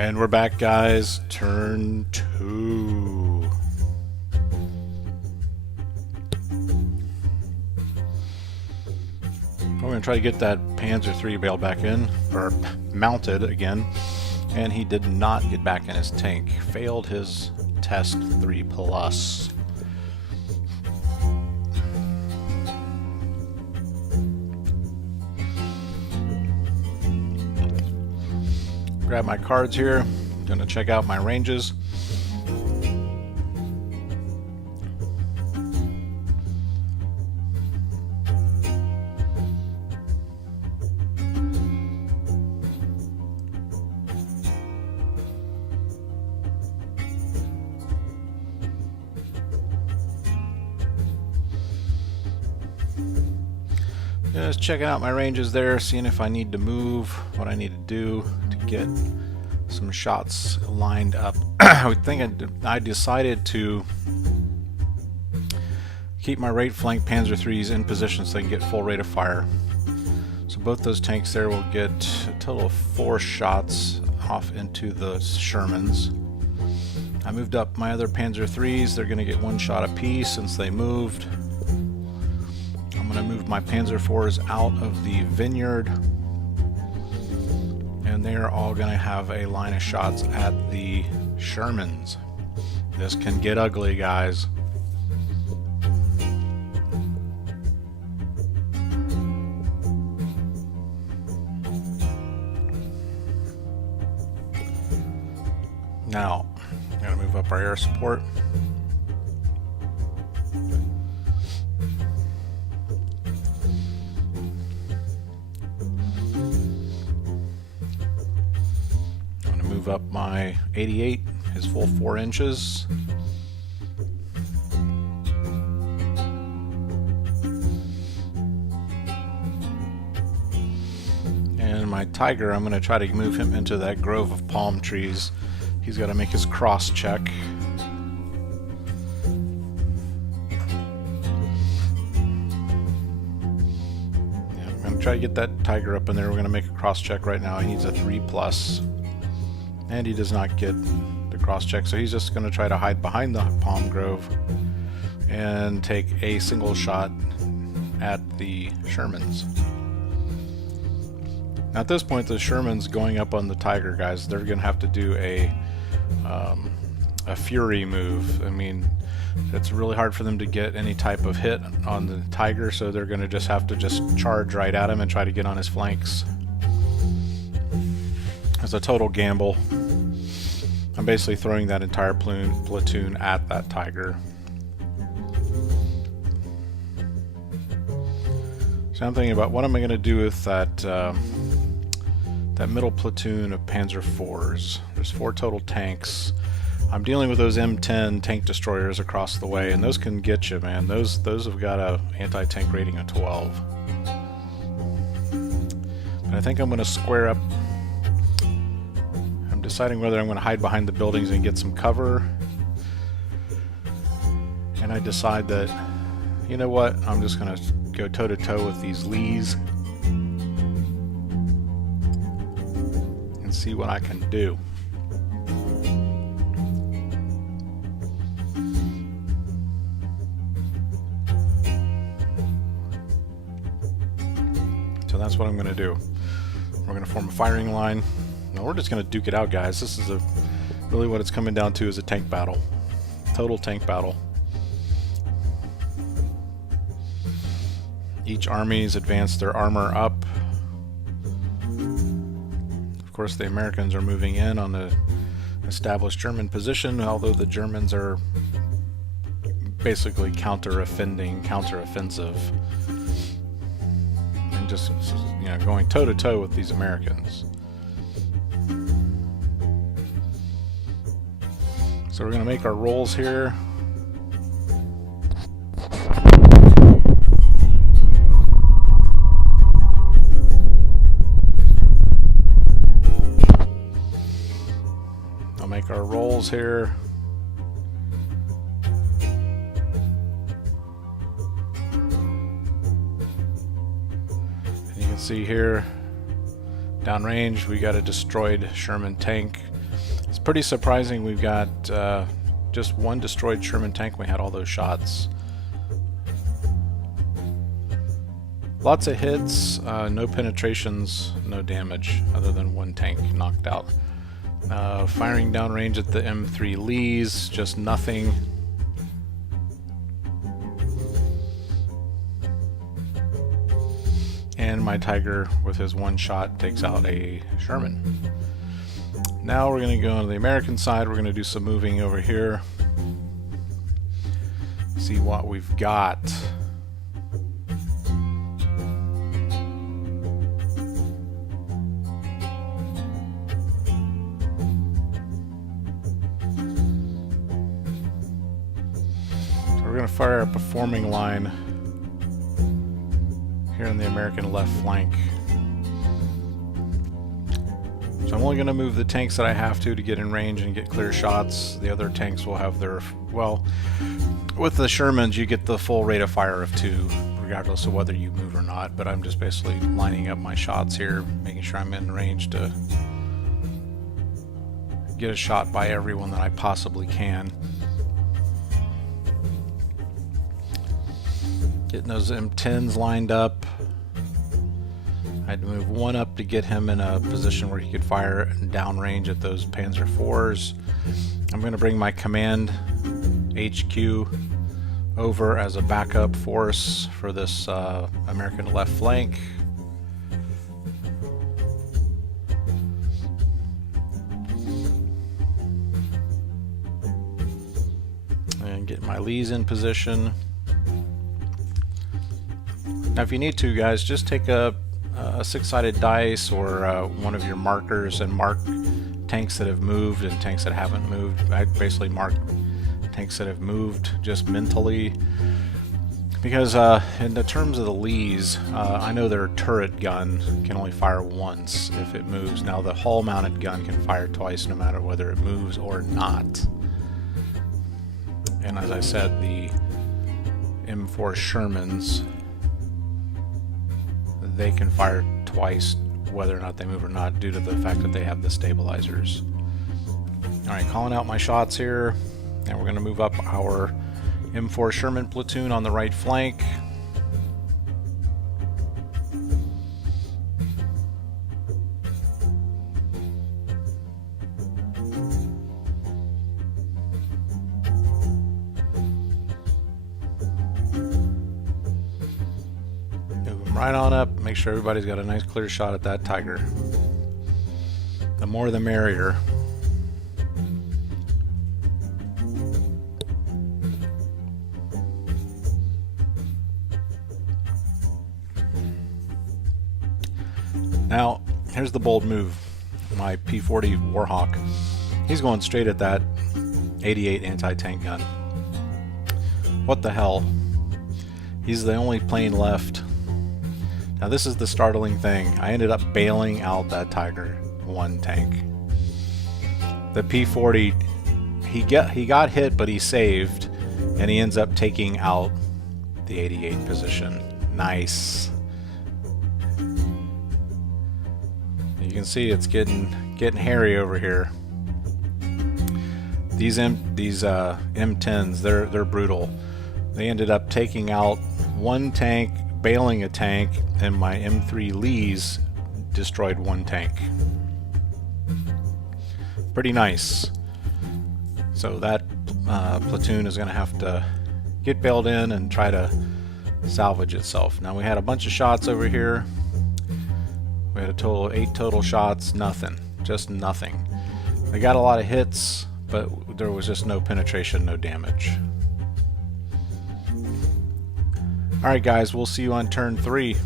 And we're back, guys. Turn 2. We're going to try to get that Panzer III bailed back in, or mounted again. And he did not get back in his tank. Failed his test 3+. Grab my cards here. Gonna check out my ranges. Just checking out my ranges there, seeing if I need to move, what I need to do to get some shots lined up. I think I decided to keep my right flank Panzer IIIs in position so they can get full rate of fire. So both those tanks there will get a total of 4 shots off into the Shermans. I moved up my other Panzer IIIs. They're going to get 1 shot apiece since they moved. I'm going to move my Panzer IVs out of the vineyard, and they're all going to have a line of shots at the Shermans. This can get ugly, guys. Now, I'm going to move up our air support. Move up my 88, his full 4 inches. And my Tiger, I'm going to try to move him into that grove of palm trees. He's got to make his cross check. I'm going to try to get that Tiger up in there. We're going to make a cross check right now. He needs a 3+. And he does not get the cross check, so he's just going to try to hide behind the palm grove and take a single shot at the Shermans. Now at this point, the Shermans going up on the Tiger, guys, they're going to have to do a fury move. I mean, it's really hard for them to get any type of hit on the Tiger, so they're going to just have to charge right at him and try to get on his flanks. It's a total gamble. I'm basically throwing that entire platoon at that Tiger. So I'm thinking about what am I going to do with that that middle platoon of Panzer IVs. There's 4 total tanks. I'm dealing with those M10 tank destroyers across the way, and those can get you, man. Those have got a anti-tank rating of 12. But I think I'm going to square up. Deciding whether I'm going to hide behind the buildings and get some cover, and I decide that, you know what, I'm just going to go toe-to-toe with these Lees and see what I can do. So that's what I'm going to do. We're going to form a firing line. No, we're just going to duke it out, guys. This is really what it's coming down to is a tank battle. Total tank battle. Each army's advanced their armor up. Of course, the Americans are moving in on the established German position, although the Germans are basically counter-offensive, and just, you know, going toe-to-toe with these Americans. So we're going to make our rolls here. I'll make our rolls here. And you can see here, downrange, we got a destroyed Sherman tank. It's pretty surprising we've got just one destroyed Sherman tank. We had all those shots. Lots of hits, no penetrations, no damage, other than one tank knocked out. Firing downrange at the M3 Lees, just nothing. And my Tiger, with his one shot, takes out a Sherman. Now we're going to go on the American side. We're going to do some moving over here. See what we've got. So we're going to fire up a forming line here on the American left flank. So I'm only going to move the tanks that I have to get in range and get clear shots. The other tanks will have their, well, with the Shermans you get the full rate of fire of 2 regardless of whether you move or not, but I'm just basically lining up my shots here, making sure I'm in range to get a shot by everyone that I possibly can. Getting those M10s lined up. I had to move one up to get him in a position where he could fire downrange at those Panzer IVs. I'm going to bring my command HQ over as a backup force for this American left flank. And get my Lees in position. Now if you need to, guys, just take a 6-sided dice or one of your markers and mark tanks that have moved and tanks that haven't moved. I basically mark tanks that have moved just mentally, because in the terms of the Lees, I know their turret gun can only fire once if it moves. Now the hull mounted gun can fire twice no matter whether it moves or not. And as I said, the M4 Shermans, they can fire twice whether or not they move or not, due to the fact that they have the stabilizers. Alright, calling out my shots here, and we're going to move up our M4 Sherman platoon on the right flank. Right on up, make sure everybody's got a nice clear shot at that Tiger. The more the merrier. Now, here's the bold move. My P40 Warhawk. He's going straight at that 88 anti-tank gun. What the hell? He's the only plane left. Now this is the startling thing. I ended up bailing out that Tiger 1 tank. The P40, he got hit, but he saved, and he ends up taking out the 88 position. Nice. You can see it's getting hairy over here. These M10s, they're brutal. They ended up taking out one tank, bailing a tank, and my M3 Lees destroyed one tank. Pretty nice. So that platoon is going to have to get bailed in and try to salvage itself. Now we had a bunch of shots over here. We had a total of 8 total shots. Nothing. Just nothing. They got a lot of hits, but there was just no penetration, no damage. Alright guys, we'll see you on turn 3.